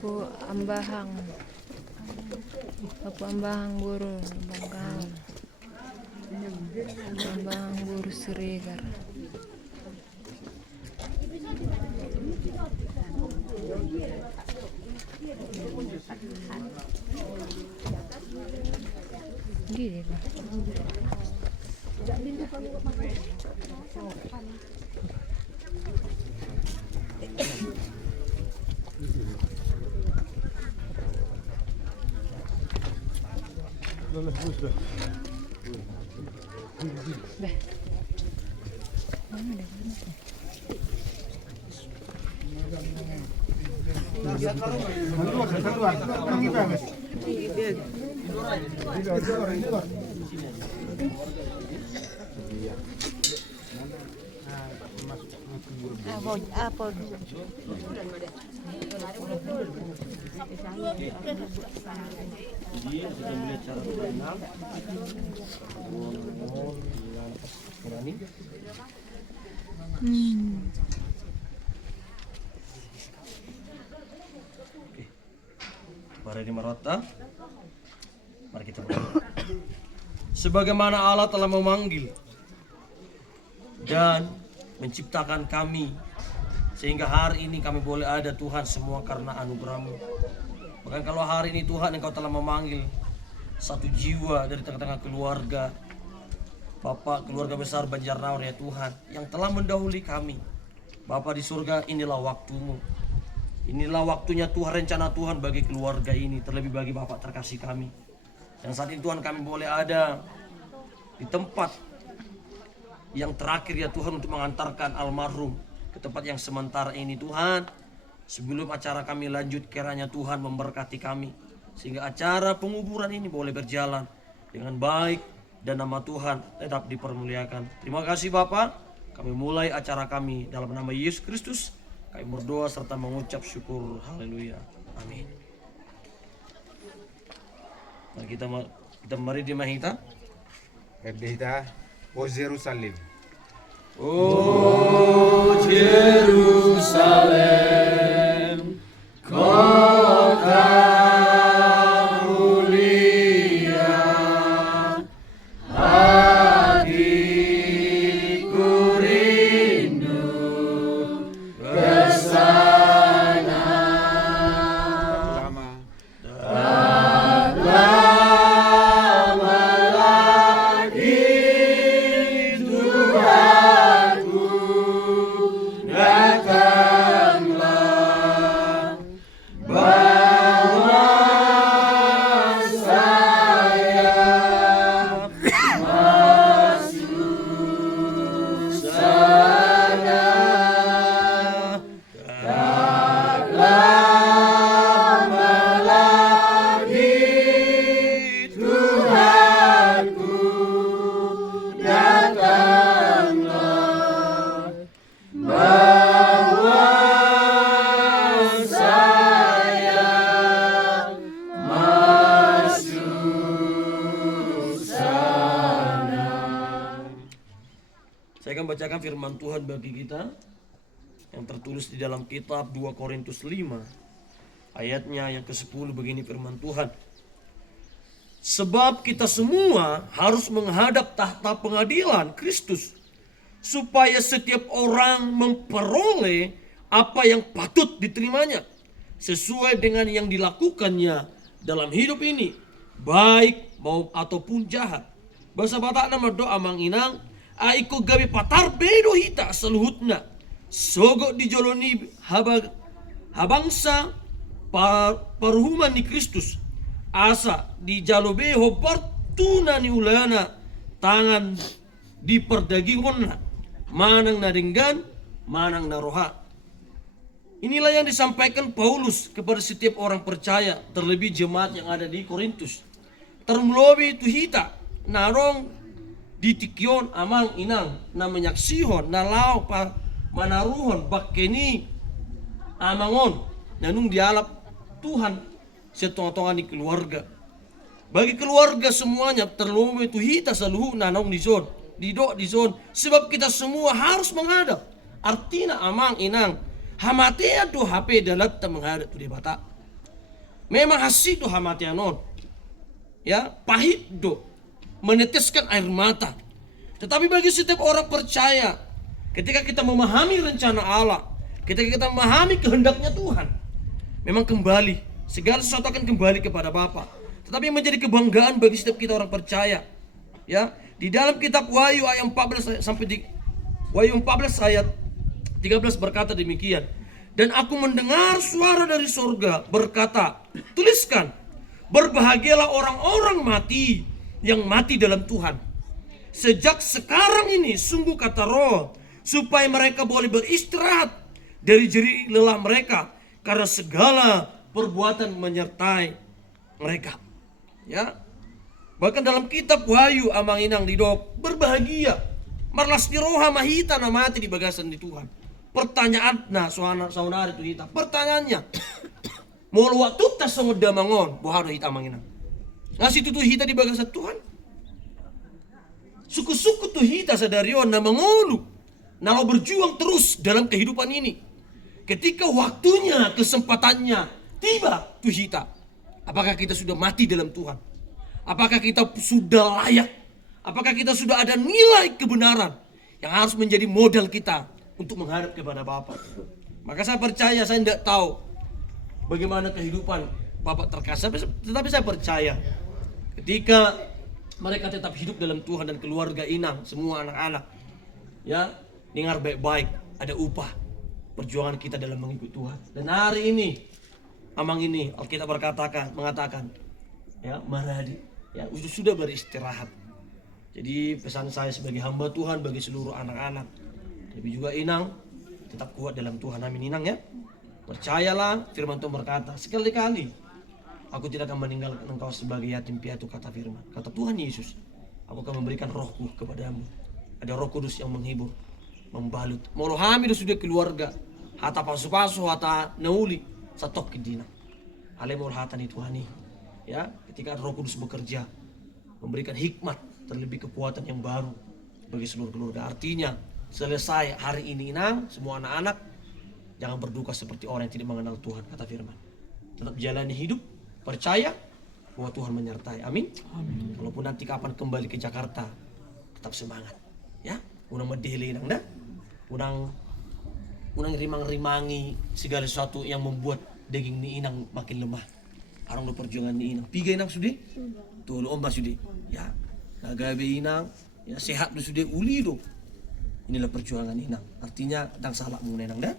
Apu ambahang. Apu ambahang guru Bangkalan. Apu ambahang guru Siregar. Gini Pak. Beh. Mana dia? Apa? Jadi kita melihat cara berenang, berani. Oke, para di Marata, mari kita berdoa. Sebagaimana Allah telah memanggil dan menciptakan kami sehingga hari ini kami boleh ada Tuhan, semua karena anugerah-Mu. Bahkan kalau hari ini Tuhan Engkau telah memanggil satu jiwa dari tengah-tengah keluarga Bapak, keluarga besar Banjarnegara ya Tuhan, yang telah mendahului kami. Bapak di surga, inilah waktu-Mu. Inilah waktunya Tuhan, rencana Tuhan bagi keluarga ini, terlebih bagi Bapak terkasih kami. Dan saat ini Tuhan kami boleh ada di tempat yang terakhir ya Tuhan, untuk mengantarkan almarhum ke tempat yang sementara ini Tuhan. Sebelum acara kami lanjut, kiranya Tuhan memberkati kami sehingga acara penguburan ini boleh berjalan dengan baik dan nama Tuhan tetap dipermuliakan. Terima kasih Bapak. Kami mulai acara kami dalam nama Yesus Kristus. Kami berdoa serta mengucap syukur. Haleluya. Amin. Nah, kita mari di Mahita. Mahita, O Jerusalem. Oh Jerusalem, kota mulia, hatiku rindu ke sana. Tak lama lagi Tuhanku datanglah, bawa saya masuk sana. Tak lama lagi Tuhanku datanglah, bawa saya masuk sana. Saya akan bacakan firman Tuhan bagi kita yang tertulis di dalam kitab 2 Korintus 5 ayatnya yang ke-10. Begini firman Tuhan. Sebab kita semua harus menghadap tahta pengadilan Kristus, supaya setiap orang memperoleh apa yang patut diterimanya sesuai dengan yang dilakukannya dalam hidup ini, baik mau ataupun jahat. Bahasa Batak nama doa manginang, aiko gabi patar bedo hita seluhutna, sogok dijoloni habangsa paruhuman ni Kristus, asa di jalobeho portuna ni ulana, tangan di perdagingonna, manang nadenggan, manang naroha. Inilah yang disampaikan Paulus kepada setiap orang percaya, terlebih jemaat yang ada di Korintus. Termelobi itu hita, narong di tikyon amang inang, na menyaksihon, na lao pa manaruhon, bakeni amangon, nanung dialap Tuhan setong-tongan di keluarga. Bagi keluarga semuanya terlalu itu hita seluruh nanong di zon, di zon. Sebab kita semua harus menghadap. Artinya amang inang hamatea tu HP dalat menghadap tu di bata. Memang hasil do hamatianon. Ya, pahit do. Meneteskan air mata. Tetapi bagi setiap orang percaya, ketika kita memahami rencana Allah, ketika kita memahami kehendaknya Tuhan, memang kembali, segala sesuatu akan kembali kepada Bapa. Tetapi yang menjadi kebanggaan bagi setiap kita orang percaya, ya, di dalam kitab Wahyu ayat 14 sampai di Wahyu 14 ayat 13 berkata demikian. Dan aku mendengar suara dari surga berkata, tuliskan, berbahagialah orang-orang mati yang mati dalam Tuhan. Sejak sekarang ini sungguh kata Roh, supaya mereka boleh beristirahat dari jerih lelah mereka, karena segala perbuatan menyertai mereka. Ya, bahkan dalam kitab Wahyu amang inang didok, berbahagia marlas di roha mahita na mati di bagasan di Tuhan. Pertanyaan, nah saudara itu kita. Pertanyaannya, mau waktu tas songoda mangon, boharo hita amang inang. Ngasih tutu hita di bagasan Tuhan. Suku-suku tuh hita sadarion na mangolu, nalau berjuang terus dalam kehidupan ini. Ketika waktunya, kesempatannya tiba tuh hita. Apakah kita sudah mati dalam Tuhan? Apakah kita sudah layak? Apakah kita sudah ada nilai kebenaran yang harus menjadi modal kita untuk menghadap kepada Bapa? Maka saya percaya, saya tidak tahu bagaimana kehidupan Bapak terkasih, tetapi saya percaya ketika mereka tetap hidup dalam Tuhan dan keluarga inang, semua anak-anak, ya, dengar baik-baik, ada upah perjuangan kita dalam mengikut Tuhan. Dan hari ini, amang ini Alkitab mengatakan, ya, maradi, ya, sudah beristirahat. Jadi pesan saya sebagai hamba Tuhan bagi seluruh anak-anak, tapi juga inang, tetap kuat dalam Tuhan. Amin inang ya. Percayalah, firman Tuhan berkata, sekali-kali aku tidak akan meninggalkan engkau sebagai yatim piatu, kata firman. Kata Tuhan Yesus, aku akan memberikan rohku kepadamu. Ada Roh Kudus yang menghibur, membalut. Molo hamil sudah keluarga, hata pasu-pasu, hata nauli, satok kidina. Alemol hata ni Tuhani. Ya, ketika Roh Kudus bekerja, memberikan hikmat, terlebih kekuatan yang baru bagi seluruh keluarga. Artinya, selesai hari ini inang, semua anak-anak jangan berduka seperti orang yang tidak mengenal Tuhan, kata firman. Tetap jalani hidup, percaya bahwa Tuhan menyertai. Amin. Amin. Walaupun nanti kapan kembali ke Jakarta, tetap semangat. Ya, unang medeli nang dah, unang rimang-rimangi segala sesuatu yang membuat daging ni inang makin lemah. Arang do perjuangan ni inang. Piga inang sudah, tuh lo ombak sudah. Ya, nagabe inang, ya sehat do sudah uli do. Inilah perjuangan inang. Artinya tang salah mengenai nang dah.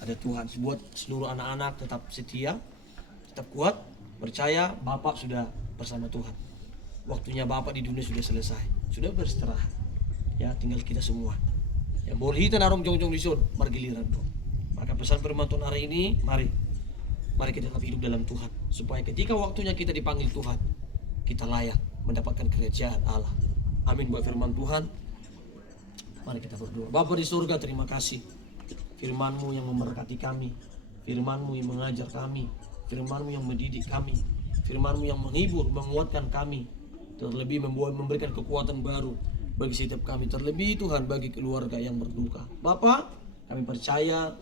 Ada Tuhan. Buat seluruh anak-anak tetap setia, tetap kuat, percaya Bapak sudah bersama Tuhan. Waktunya Bapak di dunia sudah selesai, sudah beristirahat. Ya, tinggal kita semua. Ya, boleh kita narom jong-jong di sun, margiliran do. Maka pesan firman Tuhan hari ini, mari kita tetap hidup dalam Tuhan, supaya ketika waktunya kita dipanggil Tuhan, kita layak mendapatkan kerajaan Allah. Amin. Buat firman Tuhan, mari kita berdoa. Bapa di surga, terima kasih firman-Mu yang memberkati kami, firman-Mu yang mengajar kami, firman-Mu yang mendidik kami, firman-Mu yang menghibur, menguatkan kami, terlebih memberikan kekuatan baru bagi setiap kami, terlebih Tuhan bagi keluarga yang berduka. Bapa, kami percaya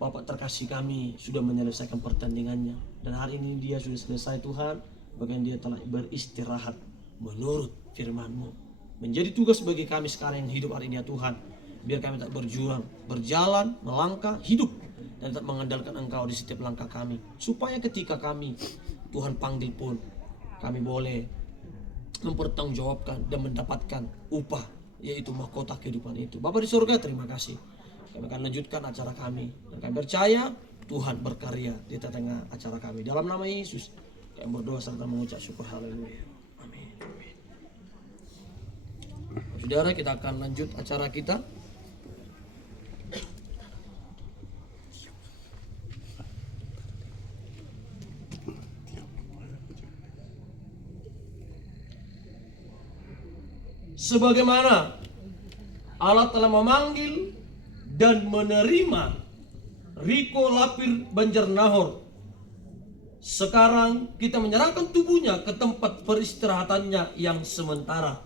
Bapak terkasih kami sudah menyelesaikan pertandingannya, dan hari ini dia sudah selesai Tuhan, bahkan dia telah beristirahat menurut firman-Mu. Menjadi tugas bagi kami sekarang yang hidup hari ini ya Tuhan, biar kami tak berjuang, berjalan, melangkah, hidup, dan tetap mengandalkan Engkau di setiap langkah kami, supaya ketika kami Tuhan panggil pun kami boleh mempertanggungjawabkan dan mendapatkan upah, yaitu mahkota kehidupan itu. Bapa di surga, terima kasih. Kami akan lanjutkan acara kami, dan kami percaya Tuhan berkarya di tengah acara kami. Dalam nama Yesus kami berdoa serta mengucap syukur. Haleluya. Amin. Saudara, kita akan lanjut acara kita. Sebagaimana Allah telah memanggil dan menerima Riko Lapir Banjarnahor, sekarang kita menyerahkan tubuhnya ke tempat peristirahatannya yang sementara.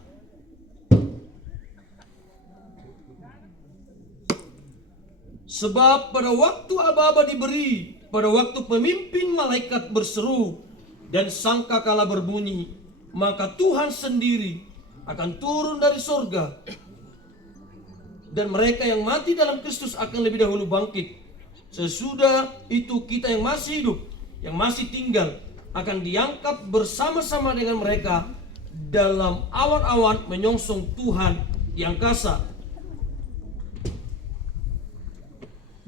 Sebab pada waktu aba-aba diberi pada waktu pemimpin malaikat berseru dan sangkakala berbunyi, maka Tuhan sendiri akan turun dari sorga, dan mereka yang mati dalam Kristus akan lebih dahulu bangkit. Sesudah itu kita yang masih hidup, yang masih tinggal, akan diangkat bersama-sama dengan mereka dalam awan-awan menyongsong Tuhan di angkasa.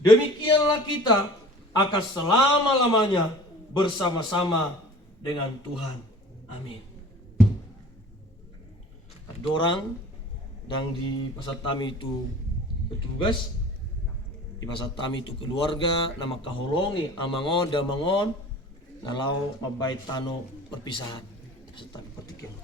Demikianlah kita akan selama-lamanya bersama-sama dengan Tuhan. Amin. Ada orang yang di pasar tami itu petugas, di pasar tami itu keluarga, nama kaholongi, amangon, damangon, nalau mabai tano perpisahan. Pasar tami petikin.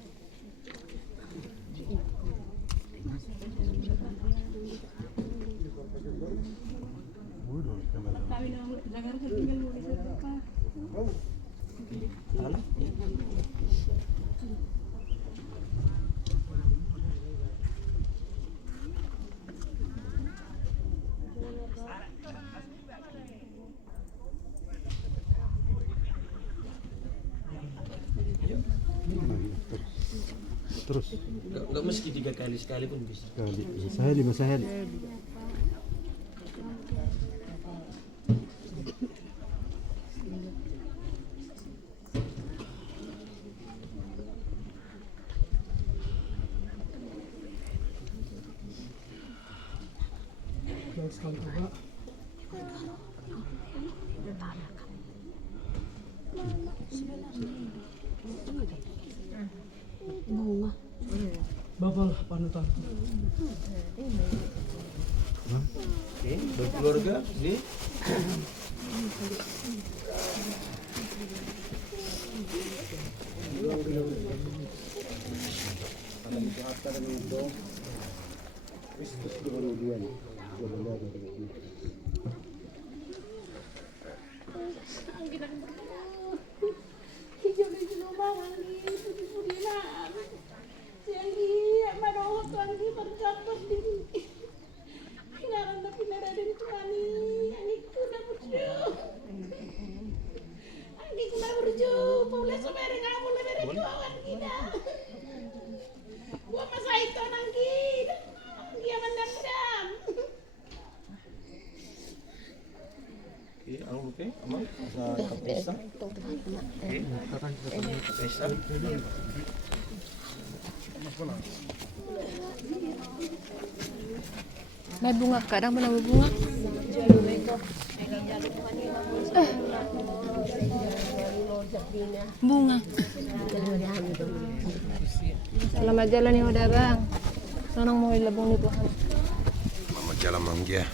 Terus Enggak meski 3 kali, sekali pun bisa. sekali, sehari masa hari. Bapak panutan. Oke, berkeluarga di Oke, aman. Masa kapesa. Oke, kapesa. May bunga kadang mana bunga? Bunga. Selamat jalan ya udah bang. Nonong mau ilabong ni Tuhan. Mama jalan manggia.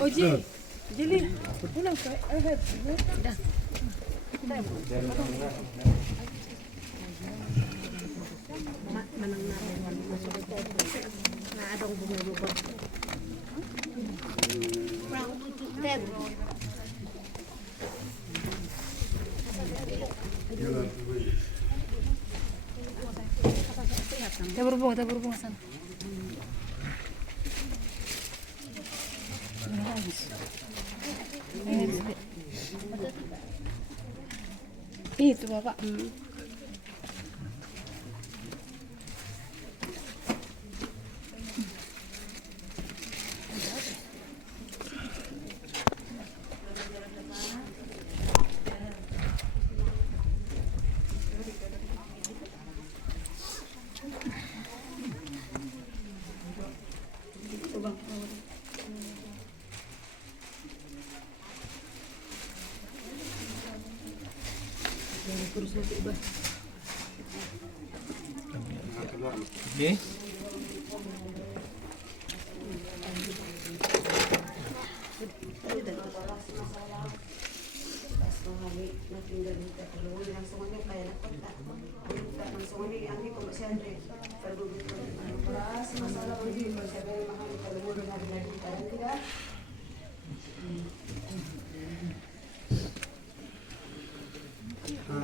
Oji, jadi pulang ke dah. Kita berhubung sana. Itu Bapak. Oke.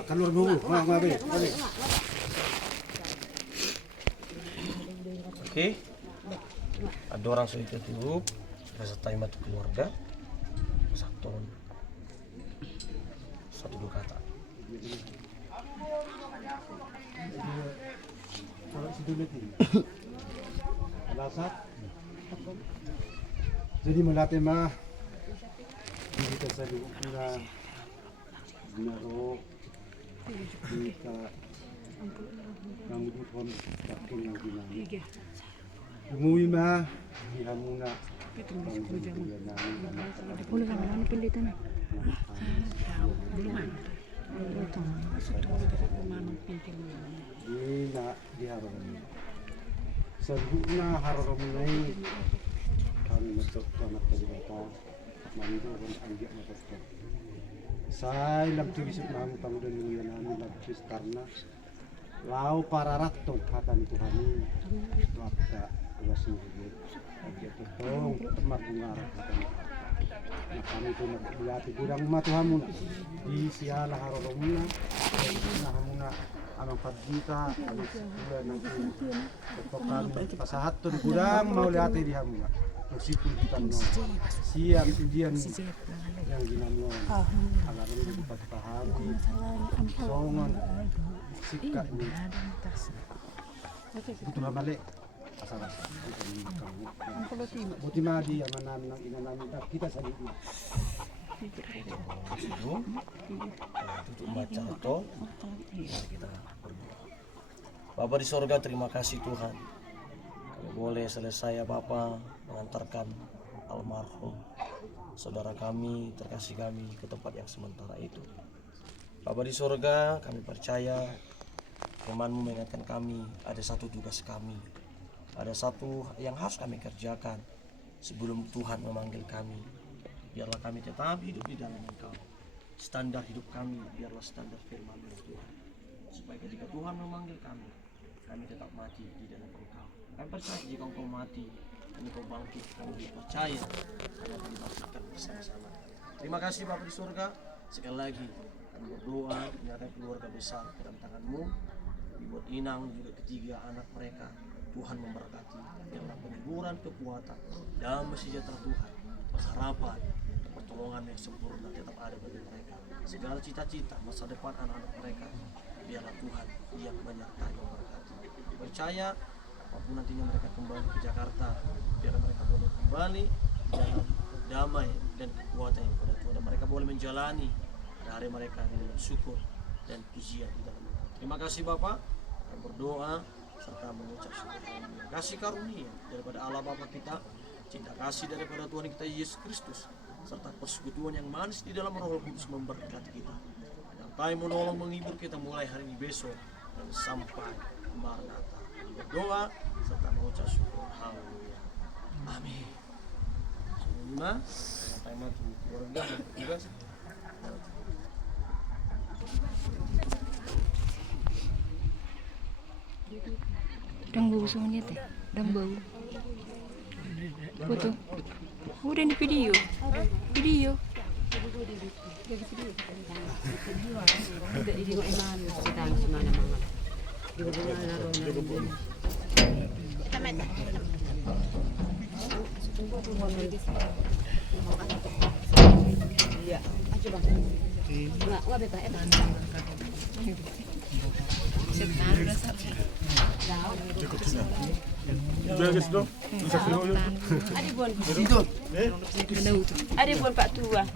Keluar dulu, balik. Oke. Ada orang sudah tutup. Beserta imatu keluarga. Satu dua kata. Kalau si dulit ini. Alasat. Jadi melatih mah kita selalu kira menaruh kita kamu pun pakai yang gimana? Umuwi mah hilang muna. Boleh kan mana pendidikan? Ini nak diharapkan. Sebelumnya harap mulai kami masuk tanah terbuka, mandu pun anjak masuk. Saya lam tu bisip namu tamu dan mengian kami lapis karena lau para ratong hatan Tuhan ini waktu wasi hidup. Anjak tong tempat mengarah hatan. Kami itu nak berarti kurang matuhamu di sialah harap muna, nahamuna. Anong pagkita, anong sikulan ng pagpapaano, pasahat to, kurang mau lihat di hamga. Magsipul kita no, siang indian yang ginano, alam ini pagpahagi, songon, sikap ni, itu mali, asalas, buti madi yang namin ng inanamin kita sa liit. Tutup baca itu. Kita berdoa. Bapa di sorga, terima kasih Tuhan. Kami boleh selesai Bapa mengantarkan almarhum saudara kami, terkasih kami ke tempat yang sementara itu. Bapa di sorga, kami percaya firman-Mu mengingatkan kami ada satu tugas kami. Ada satu yang harus kami kerjakan sebelum Tuhan memanggil kami. Biarlah kami tetap hidup di dalam Engkau. Standar hidup kami biarlah standar firman-Mu Tuhan. Supaya ketika Tuhan memanggil kami tetap mati di dalam Engkau. Kami percaya jika Engkau mati dan Engkau bangkit, kami percaya kami akan dibangkitkan bersama-sama. Terima kasih Bapa di surga. Sekali lagi kami berdoa menyerahkan keluarga besar ke dalam tangan-Mu. Dibuat Inang juga ketiga anak mereka. Tuhan memberkati. Biarlah penghiburan, kekuatan, damai sejahtera Tuhan, pengharapan, pertolongan yang sempurna tetap ada bagi mereka. Segala cita-cita masa depan anak-anak mereka, biarlah Tuhan yang menyertai memberkati. Percaya apapun nantinya mereka kembali ke Jakarta, biarlah mereka boleh kembali dalam damai dan kekuatan yang pada Tuhan. Dan mereka boleh menjalani hari mereka dengan syukur dan pujian di dalam. Terima kasih Bapa. Kami berdoa serta mengucap syukur. Kasih karunia daripada Allah Bapa kita, cinta kasih daripada Tuhan kita Yesus Kristus, serta persekutuan yang manis di dalam Roh Kudus memberkati kita. Menyertai menolong menghibur kita mulai hari ini besok dan sampai Maranatha. Berdoa serta mengucap syukur. Haleluya. Amin. Semua sampai mati keluarga juga. Dang bau semuanya teh, dang bau. Foto. Udah di video. Video. Iya, aja bang. Enggak bebas Ada buan Pak Tua.